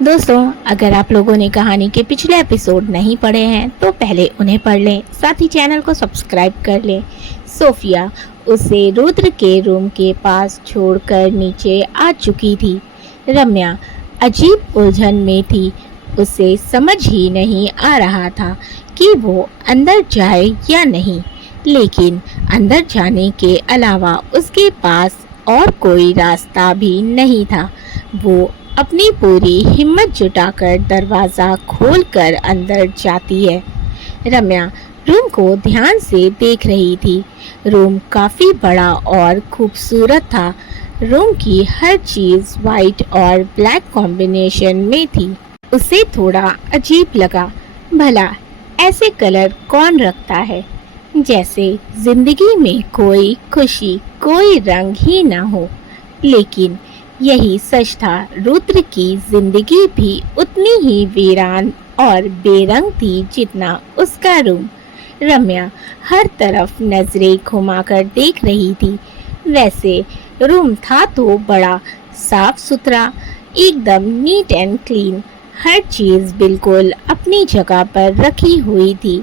दोस्तों, अगर आप लोगों ने कहानी के पिछले एपिसोड नहीं पढ़े हैं तो पहले उन्हें पढ़ लें, साथ ही चैनल को सब्सक्राइब कर लें। सोफिया उसे रुद्र के रूम के पास छोड़कर नीचे आ चुकी थी। रम्या अजीब उलझन में थी। उसे समझ ही नहीं आ रहा था कि वो अंदर जाए या नहीं, लेकिन अंदर जाने के अलावा उसके पास और कोई रास्ता भी नहीं था। वो अपनी पूरी हिम्मत जुटाकर दरवाज़ा खोलकर अंदर जाती है। रम्या रूम को ध्यान से देख रही थी। रूम काफ़ी बड़ा और खूबसूरत था। रूम की हर चीज़ वाइट और ब्लैक कॉम्बिनेशन में थी। उसे थोड़ा अजीब लगा। भला ऐसे कलर कौन रखता है, जैसे जिंदगी में कोई खुशी, कोई रंग ही ना हो। लेकिन यही सच था, रुद्र की जिंदगी भी उतनी ही वीरान और बेरंग थी जितना उसका रूम। रम्या हर तरफ नजरें घुमाकर देख रही थी। वैसे रूम था तो बड़ा साफ सुथरा, एकदम नीट एंड क्लीन। हर चीज बिल्कुल अपनी जगह पर रखी हुई थी।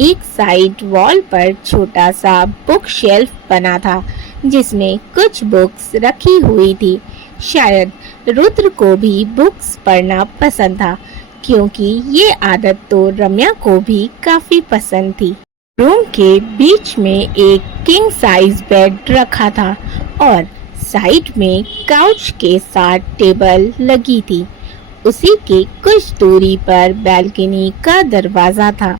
एक साइड वॉल पर छोटा सा बुक शेल्फ बना था जिसमें कुछ बुक्स रखी हुई थी। शायद रुद्र को भी बुक्स पढ़ना पसंद था, क्योंकि ये आदत तो रम्या को भी काफी पसंद थी। रूम के बीच में एक किंग साइज बेड रखा था और साइड में काउच के साथ टेबल लगी थी। उसी के कुछ दूरी पर बैल्कनी का दरवाजा था।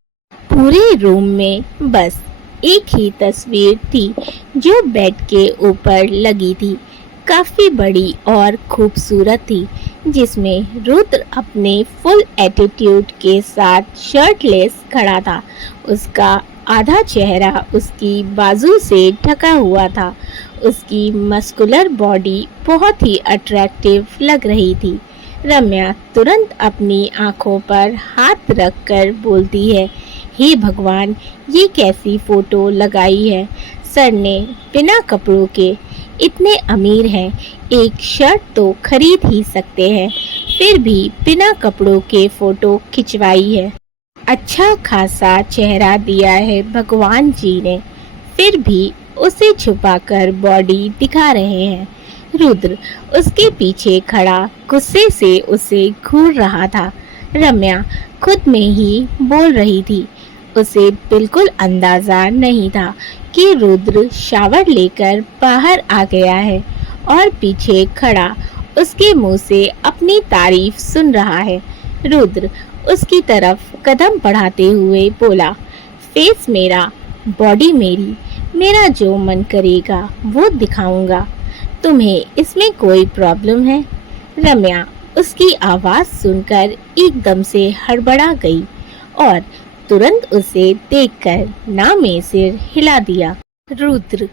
पूरे रूम में बस एक ही तस्वीर थी जो बेड के ऊपर लगी थी। काफी बड़ी और खूबसूरत थी, जिसमें रुद्र अपने फुल एटीट्यूड के साथ शर्टलेस खड़ा था। उसका आधा चेहरा उसकी बाजू से ढका हुआ था। उसकी मस्कुलर बॉडी बहुत ही अट्रैक्टिव लग रही थी। रम्या तुरंत अपनी आंखों पर हाथ रखकर बोलती है, हे भगवान, ये कैसी फोटो लगाई है। सर ने बिना कपड़ों के, इतने अमीर हैं, एक शर्ट तो खरीद ही सकते हैं, फिर भी बिना कपड़ों के फोटो खिंचवाई है। अच्छा खासा चेहरा दिया है भगवान जी ने, फिर भी उसे छुपाकर बॉडी दिखा रहे हैं। रुद्र उसके पीछे खड़ा गुस्से से उसे घूर रहा था। रम्या खुद में ही बोल रही थी। उसे बिल्कुल अंदाजा नहीं था कि रुद्र शावर लेकर बाहर आ गया है और पीछे खड़ा उसके मुंह से अपनी तारीफ सुन रहा है। रुद्र उसकी तरफ कदम बढ़ाते हुए बोला, फेस मेरा, बॉडी मेरी, मेरा जो मन करेगा वो दिखाऊंगा। तुम्हें इसमें कोई प्रॉब्लम है? रम्या उसकी आवाज सुनकर एकदम से हड़बड़ा गई और तुरंत उसे देखकर ना में सिर हिला दिया। रुद्र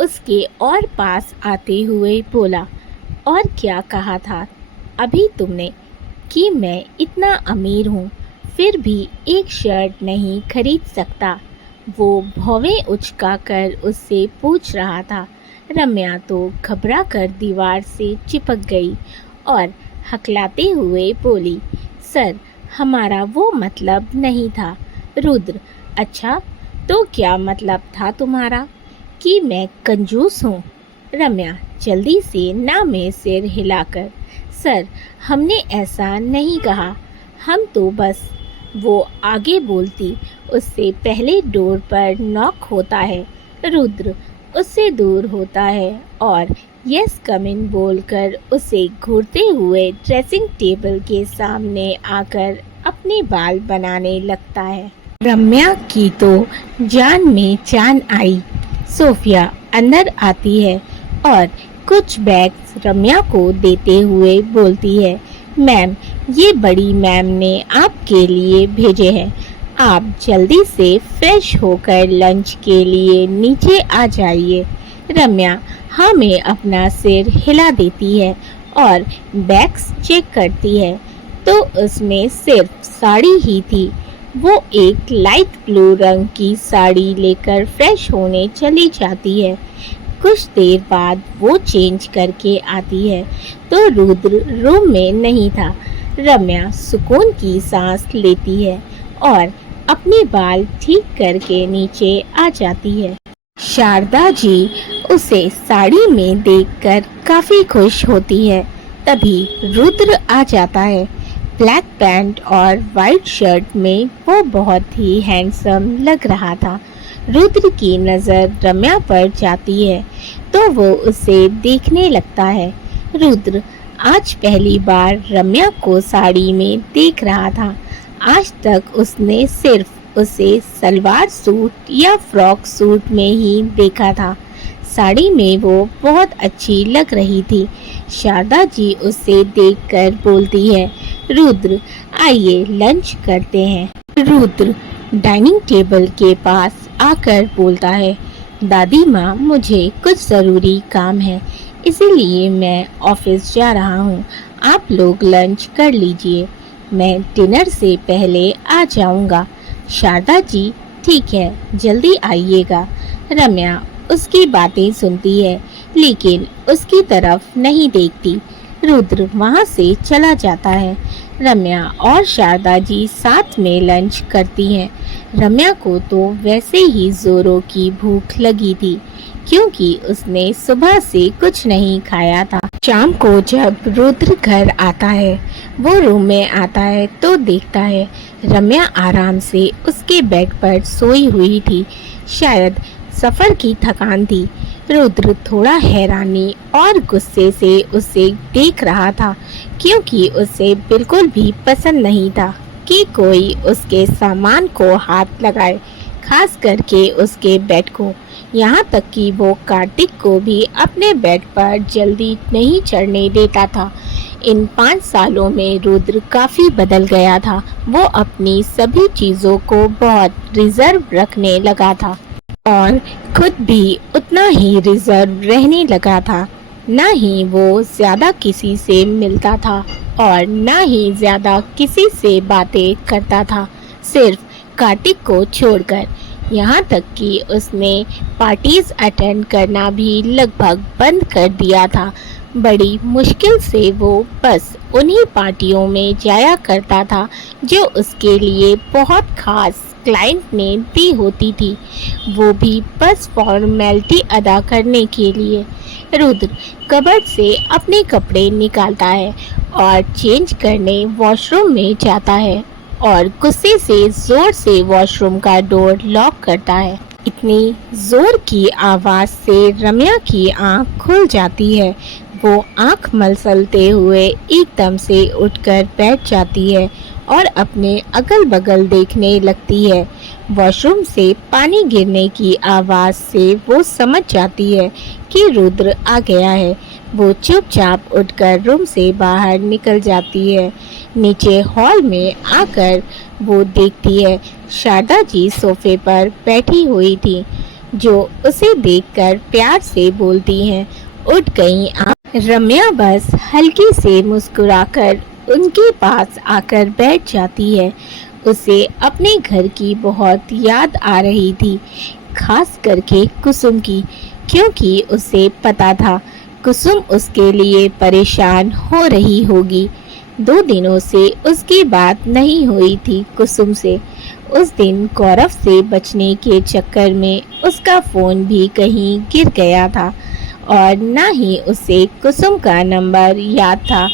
उसके और पास आते हुए बोला, और क्या कहा था अभी तुमने कि मैं इतना अमीर हूँ फिर भी एक शर्ट नहीं खरीद सकता? वो भौवें उचकाकर उससे पूछ रहा था। रम्या तो घबरा कर दीवार से चिपक गई और हकलाते हुए बोली, सर, हमारा वो मतलब नहीं था। रुद्र, अच्छा तो क्या मतलब था तुम्हारा? कि मैं कंजूस हूँ? रम्या जल्दी से ना में सिर हिलाकर, सर, हमने ऐसा नहीं कहा, हम तो बस। वो आगे बोलती, उससे पहले डोर पर नॉक होता है। रुद्र उससे दूर होता है और यस कम इन बोलकर उसे घूरते हुए ड्रेसिंग टेबल के सामने आकर अपने बाल बनाने लगता है। रम्या की तो जान में जान आई। सोफिया अंदर आती है और कुछ बैग्स रम्या को देते हुए बोलती है, मैम, ये बड़ी मैम ने आपके लिए भेजे हैं। आप जल्दी से फ्रेश होकर लंच के लिए नीचे आ जाइए। रम्या हाँ में अपना सिर हिला देती है और बैग्स चेक करती है तो उसमें सिर्फ साड़ी ही थी। वो एक लाइट ब्लू रंग की साड़ी लेकर फ्रेश होने चली जाती है। कुछ देर बाद वो चेंज करके आती है तो रुद्र रूम में नहीं था। रम्या सुकून की सांस लेती है और अपने बाल ठीक करके नीचे आ जाती है। शारदा जी उसे साड़ी में देखकर काफी खुश होती है। तभी रुद्र आ जाता है। ब्लैक पैंट और वाइट शर्ट में वो बहुत ही हैंडसम लग रहा था। रुद्र की नज़र रम्या पर जाती है तो वो उसे देखने लगता है। रुद्र आज पहली बार रम्या को साड़ी में देख रहा था। आज तक उसने सिर्फ उसे सलवार सूट या फ्रॉक सूट में ही देखा था। साड़ी में वो बहुत अच्छी लग रही थी। शारदा जी उसे देखकर बोलती है, रुद्र आइए लंच करते हैं। रुद्र डाइनिंग टेबल के पास आकर बोलता है, दादी माँ मुझे कुछ ज़रूरी काम है, इसीलिए मैं ऑफिस जा रहा हूँ। आप लोग लंच कर लीजिए, मैं डिनर से पहले आ जाऊँगा। शारदा जी ठीक है, जल्दी आइएगा। रम्या उसकी बातें सुनती है लेकिन उसकी तरफ नहीं देखती। रुद्र वहाँ से चला जाता है। रम्या और शारदा जी साथ में लंच करती हैं। रम्या को तो वैसे ही जोरों की भूख लगी थी क्योंकि उसने सुबह से कुछ नहीं खाया था। शाम को जब रुद्र घर आता है, वो रूम में आता है तो देखता है रम्या आराम से उसके बेड पर सोई हुई थी। शायद सफर की थकान थी। रुद्र थोड़ा हैरानी और गुस्से से उसे देख रहा था क्योंकि उसे बिल्कुल भी पसंद नहीं था कि कोई उसके सामान को हाथ लगाए, खास करके उसके बेड को। यहाँ तक कि वो कार्तिक को भी अपने बेड पर जल्दी नहीं चढ़ने देता था। इन 5 सालों में रुद्र काफ़ी बदल गया था। वो अपनी सभी चीज़ों को बहुत रिजर्व रखने लगा था और खुद भी उतना ही रिजर्व रहने लगा था। ना ही वो ज़्यादा किसी से मिलता था और ना ही ज़्यादा किसी से बातें करता था, सिर्फ कार्तिक को छोड़कर। यहाँ तक कि उसने पार्टीज अटेंड करना भी लगभग बंद कर दिया था। बड़ी मुश्किल से वो बस उन्हीं पार्टियों में जाया करता था जो उसके लिए बहुत खास क्लाइंट ने दी होती थी, वो भी बस फॉर्मेलिटी अदा करने के लिए। रुद्र कबर्ड से अपने कपड़े निकालता है और चेंज करने वॉशरूम में जाता है और गुस्से से जोर से वॉशरूम का डोर लॉक करता है। इतनी जोर की आवाज़ से रम्या की आंख खुल जाती है। वो आंख मलसलते हुए एकदम से उठकर बैठ जाती है और अपने अगल बगल देखने लगती है। वॉशरूम से पानी गिरने की आवाज़ से वो समझ जाती है कि रुद्र आ गया है। वो चुपचाप उठकर रूम से बाहर निकल जाती है। नीचे हॉल में आकर वो देखती है शारदा जी सोफे पर बैठी हुई थी, जो उसे देखकर प्यार से बोलती हैं, उठ गई आप। रम्या बस हल्की से मुस्कुराकर उनके पास आकर बैठ जाती है। उसे अपने घर की बहुत याद आ रही थी, खास करके कुसुम की, क्योंकि उसे पता था कुसुम उसके लिए परेशान हो रही होगी। 2 दिनों से उसकी बात नहीं हुई थी कुसुम से। उस दिन गौरव से बचने के चक्कर में उसका फ़ोन भी कहीं गिर गया था और ना ही उसे कुसुम का नंबर याद था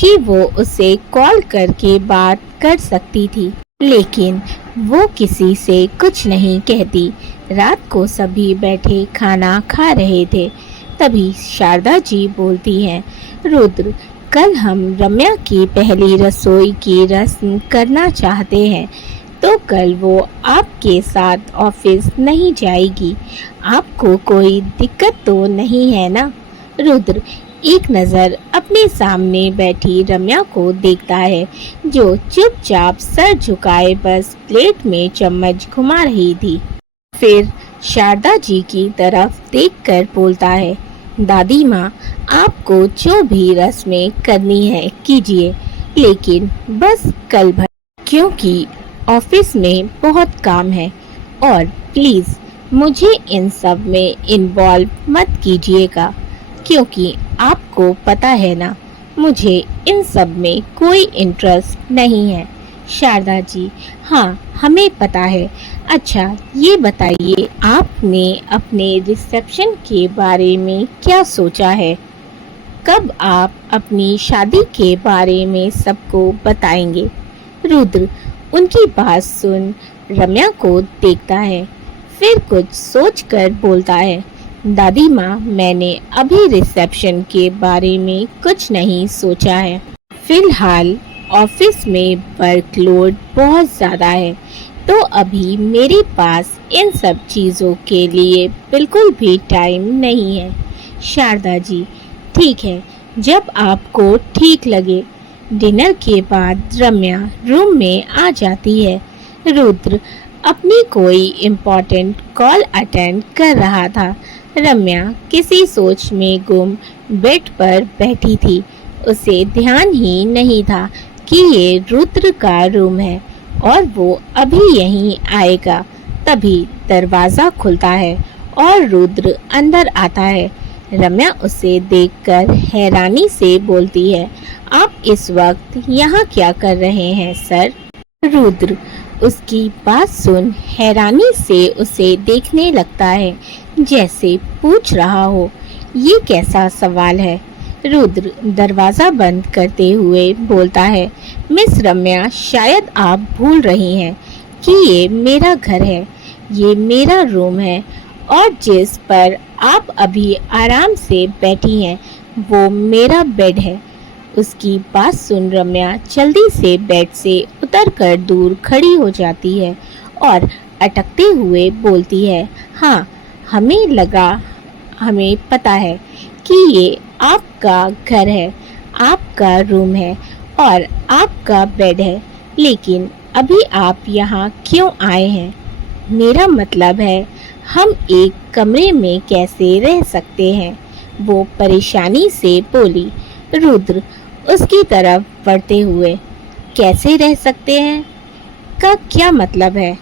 कि वो उसे कॉल करके बात कर सकती थी। लेकिन वो किसी से कुछ नहीं कहती। रात को सभी बैठे खाना खा रहे थे। तभी शारदा जी बोलती हैं, रुद्र कल हम रम्या की पहली रसोई की रस्म करना चाहते हैं, तो कल वो आपके साथ ऑफिस नहीं जाएगी। आपको कोई दिक्कत तो नहीं है ना? रुद्र एक नज़र अपने सामने बैठी रम्या को देखता है, जो चुपचाप सर झुकाए बस प्लेट में चम्मच घुमा रही थी। फिर शारदा जी की तरफ देखकर बोलता है, दादी माँ आपको जो भी रस्में करनी है कीजिए, लेकिन बस कल भर, क्योंकि ऑफिस में बहुत काम है और प्लीज़ मुझे इन सब में इन्वॉल्व मत कीजिएगा, क्योंकि आपको पता है ना मुझे इन सब में कोई इंटरेस्ट नहीं है। शारदा जी, हाँ हमें पता है। अच्छा ये बताइए, आपने अपने रिसेप्शन के बारे में क्या सोचा है? कब आप अपनी शादी के बारे में सबको बताएंगे? रुद्र उनकी बात सुन रम्या को देखता है, फिर कुछ सोचकर बोलता है, दादी माँ, मैंने अभी रिसेप्शन के बारे में कुछ नहीं सोचा है। फिलहाल ऑफिस में वर्कलोड बहुत ज़्यादा है, तो अभी मेरे पास इन सब चीज़ों के लिए बिल्कुल भी टाइम नहीं है। शारदा जी, ठीक है, जब आपको ठीक लगे। डिनर के बाद रम्या रूम में आ जाती है। रुद्र अपनी कोई इम्पोर्टेंट कॉल अटेंड कर रहा था। रम्या किसी सोच में गुम बेड पर बैठी थी। उसे ध्यान ही नहीं था कि ये रुद्र का रूम है और वो अभी यहीं आएगा। तभी दरवाज़ा खुलता है और रुद्र अंदर आता है। रम्या उसे देखकर हैरानी से बोलती है, आप इस वक्त यहाँ क्या कर रहे हैं सर? रुद्र उसकी बात सुन हैरानी से उसे देखने लगता है, जैसे पूछ रहा हो ये कैसा सवाल है। रुद्र दरवाज़ा बंद करते हुए बोलता है, मिस रम्या, शायद आप भूल रही हैं कि ये मेरा घर है, ये मेरा रूम है और जिस पर आप अभी आराम से बैठी हैं वो मेरा बेड है। उसकी बात सुन रम्या जल्दी से बेड से उतरकर दूर खड़ी हो जाती है और अटकते हुए बोलती है, हाँ हमें पता है कि ये आपका घर है, आपका रूम है और आपका बेड है, लेकिन अभी आप यहाँ क्यों आए हैं? मेरा मतलब है हम एक कमरे में कैसे रह सकते हैं? वो परेशानी से बोली। रुद्र उसकी तरफ बढ़ते हुए, कैसे रह सकते हैं का क्या मतलब है?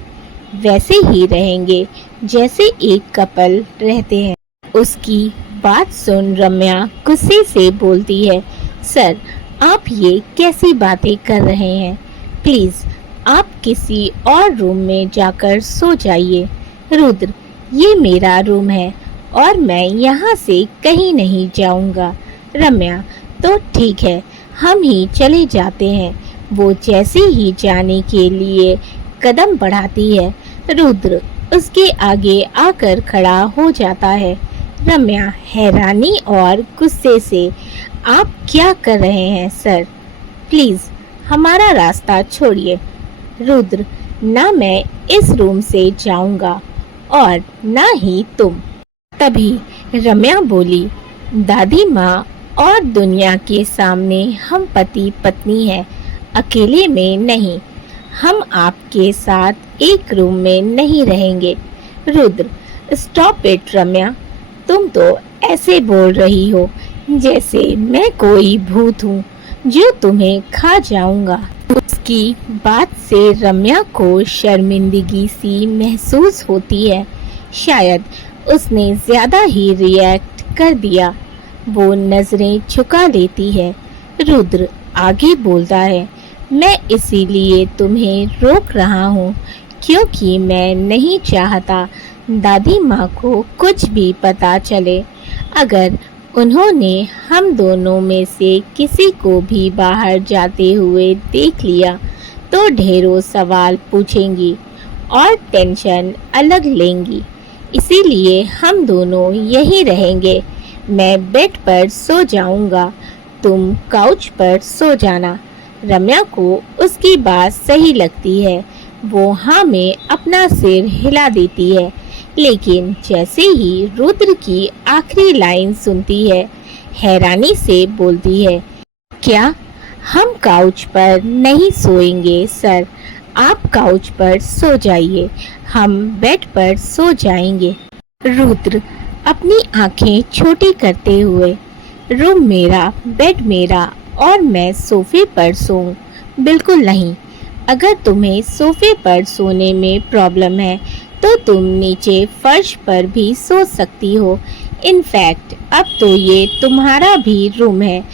वैसे ही रहेंगे जैसे एक कपल रहते हैं। उसकी बात सुन रम्या गुस्से से बोलती है, सर आप ये कैसी बातें कर रहे हैं? प्लीज़ आप किसी और रूम में जाकर सो जाइए। रुद्र ये मेरा रूम है और मैं यहाँ से कहीं नहीं जाऊँगा। रम्या तो ठीक है, हम ही चले जाते हैं। वो जैसे ही जाने के लिए कदम बढ़ाती है, रुद्र उसके आगे आकर खड़ा हो जाता है। रम्या हैरानी और गुस्से से, आप क्या कर रहे हैं सर? प्लीज़ हमारा रास्ता छोड़िए। रुद्र, ना मैं इस रूम से जाऊंगा और ना ही तुम। तभी रम्या बोली, दादी माँ और दुनिया के सामने हम पति पत्नी हैं, अकेले में नहीं। हम आपके साथ एक रूम में नहीं रहेंगे। रुद्र, स्टॉप इट रम्या, तुम तो ऐसे बोल रही हो जैसे मैं कोई भूत हूँ जो तुम्हें खा जाऊंगा। उसकी बात से रम्या को शर्मिंदगी सी महसूस होती है। शायद उसने ज़्यादा ही रिएक्ट कर दिया। वो नज़रें झुका लेती है। रुद्र आगे बोलता है, मैं इसीलिए तुम्हें रोक रहा हूँ क्योंकि मैं नहीं चाहता दादी माँ को कुछ भी पता चले। अगर उन्होंने हम दोनों में से किसी को भी बाहर जाते हुए देख लिया तो ढेरों सवाल पूछेंगी और टेंशन अलग लेंगी। इसीलिए हम दोनों यहीं रहेंगे। मैं बेड पर सो जाऊंगा, तुम काउच पर सो जाना। रम्या को उसकी बात सही लगती है। वो हाँ में अपना सिर हिला देती है, लेकिन जैसे ही रुद्र की आखिरी लाइन सुनती है, हैरानी से बोलती है, क्या हम काउच पर नहीं सोएंगे सर? आप काउच पर सो जाइए, हम बेड पर सो जाएंगे। रुद्र अपनी आंखें छोटी करते हुए, रूम मेरा, बेड मेरा और मैं सोफे पर सोऊं? बिल्कुल नहीं। अगर तुम्हें सोफे पर सोने में प्रॉब्लम है तो तुम नीचे फर्श पर भी सो सकती हो। इनफैक्ट अब तो ये तुम्हारा भी रूम है,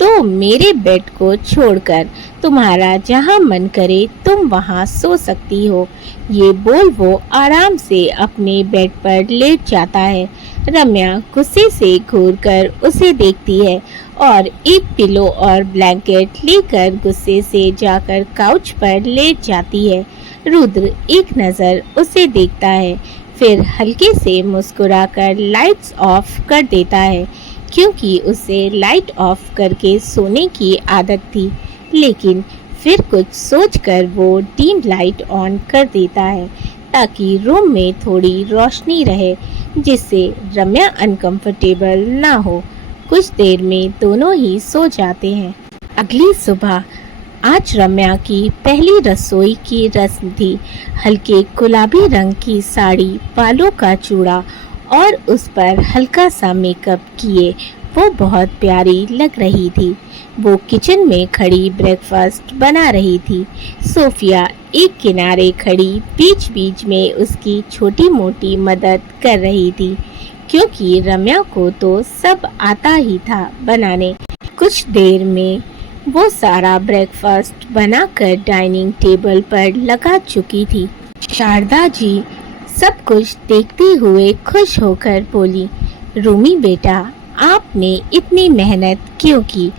तो मेरे बेड को छोड़कर तुम्हारा जहाँ मन करे तुम वहाँ सो सकती हो। ये बोल वो आराम से अपने बेड पर लेट जाता है। रम्या गुस्से से घूरकर उसे देखती है और एक पिलो और ब्लैंकेट लेकर गुस्से से जाकर काउच पर लेट जाती है। रुद्र एक नज़र उसे देखता है, फिर हल्के से मुस्कुराकर लाइट्स ऑफ कर देता है, क्योंकि उसे लाइट ऑफ करके सोने की आदत थी। लेकिन फिर कुछ सोचकर वो डीम लाइट ऑन कर देता है ताकि रूम में थोड़ी रोशनी रहे, जिससे रम्या अनकंफर्टेबल ना हो। कुछ देर में दोनों ही सो जाते हैं। अगली सुबह आज रम्या की पहली रसोई की रस्म थी। हल्के गुलाबी रंग की साड़ी, बालों का चूड़ा और उस पर हल्का सा मेकअप किए वो बहुत प्यारी लग रही थी। वो किचन में खड़ी ब्रेकफास्ट बना रही थी। सोफिया एक किनारे खड़ी बीच बीच में उसकी छोटी मोटी मदद कर रही थी, क्योंकि रम्या को तो सब आता ही था बनाने। कुछ देर में वो सारा ब्रेकफास्ट बनाकर डाइनिंग टेबल पर लगा चुकी थी। शारदा जी सब कुछ देखते हुए खुश होकर बोली, रूमी बेटा, आपने इतनी मेहनत क्यों की?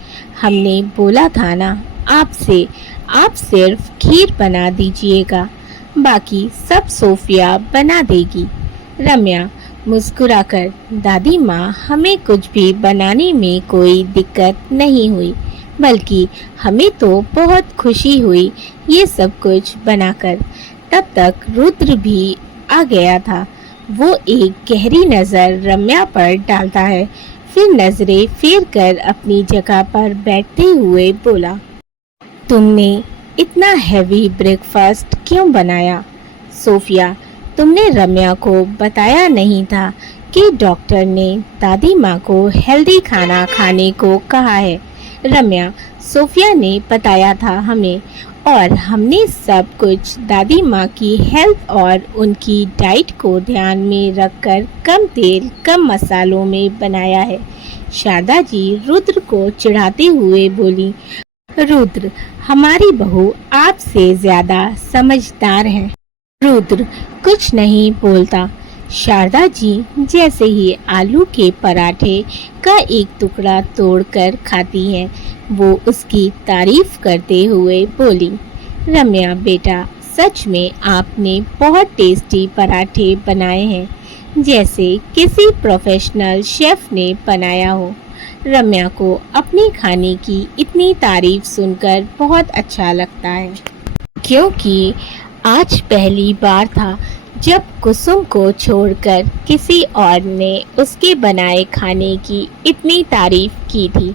हमने बोला था ना आपसे, आप सिर्फ खीर बना दीजिएगा, बाकी सब सोफिया बना देगी। रम्या मुस्कुराकर, दादी माँ, हमें कुछ भी बनाने में कोई दिक्कत नहीं हुई, बल्कि हमें तो बहुत खुशी हुई ये सब कुछ बनाकर। तब तक रुद्र भी आ गया था। वो एक गहरी नज़र रम्या पर डालता है, फिर नजरें फेर कर अपनी जगह पर बैठते हुए बोला, तुमने इतना हैवी ब्रेकफास्ट क्यों बनाया? सोफिया, तुमने रम्या को बताया नहीं था कि डॉक्टर ने दादी माँ को हेल्दी खाना खाने को कहा है। रम्या, सोफिया ने बताया था हमें, और हमने सब कुछ दादी माँ की हेल्थ और उनकी डाइट को ध्यान में रखकर कम तेल कम मसालों में बनाया है। शारदा जी रुद्र को चिढ़ाते हुए बोली, रुद्र, हमारी बहू आपसे ज्यादा समझदार है। रुद्र कुछ नहीं बोलता। शारदा जी जैसे ही आलू के पराठे का एक टुकड़ा तोड़कर खाती हैं, वो उसकी तारीफ करते हुए बोली, रम्या बेटा, सच में आपने बहुत टेस्टी पराठे बनाए हैं, जैसे किसी प्रोफेशनल शेफ ने बनाया हो। रम्या को अपने खाने की इतनी तारीफ सुनकर बहुत अच्छा लगता है, क्योंकि आज पहली बार था जब कुसुम को छोड़कर किसी और ने उसके बनाए खाने की इतनी तारीफ की थी।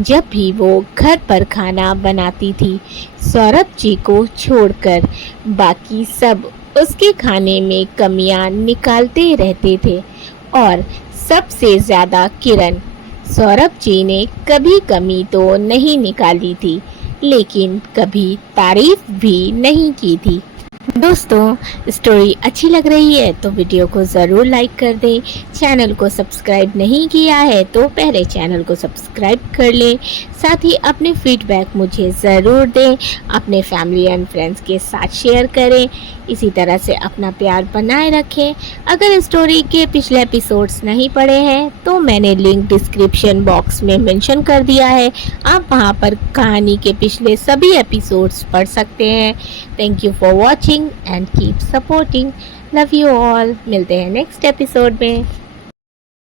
जब भी वो घर पर खाना बनाती थी, सौरभ जी को छोड़कर बाकी सब उसके खाने में कमियां निकालते रहते थे, और सबसे ज़्यादा किरण। सौरभ जी ने कभी कमी तो नहीं निकाली थी, लेकिन कभी तारीफ भी नहीं की थी। दोस्तों, स्टोरी अच्छी लग रही है तो वीडियो को ज़रूर लाइक कर दें। चैनल को सब्सक्राइब नहीं किया है तो पहले चैनल को सब्सक्राइब कर लें। साथ ही अपने फीडबैक मुझे ज़रूर दें, अपने फैमिली एंड फ्रेंड्स के साथ शेयर करें। इसी तरह से अपना प्यार बनाए रखें। अगर स्टोरी के पिछले एपिसोड्स नहीं पढ़े हैं तो मैंने लिंक डिस्क्रिप्शन बॉक्स में मेंशन कर दिया है, आप वहां पर कहानी के पिछले सभी एपिसोड्स पढ़ सकते हैं। Thank you for watching and keep supporting. Love you all. मिलते हैं नेक्स्ट एपिसोड में।